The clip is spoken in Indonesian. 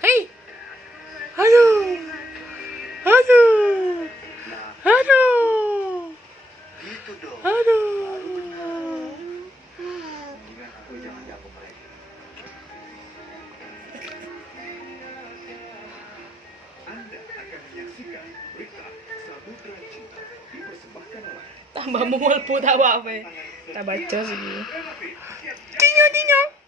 Hei. Aduh. Aduh. Aduh. Gitu dong. Aduh. Mendingan aku jangan dianggap lagi. Anda akan menyaksikan berita Samudra Cinta dipersembahkan oleh Tambah mual putawa apa? Tak baca sih. Tinyo tinyo.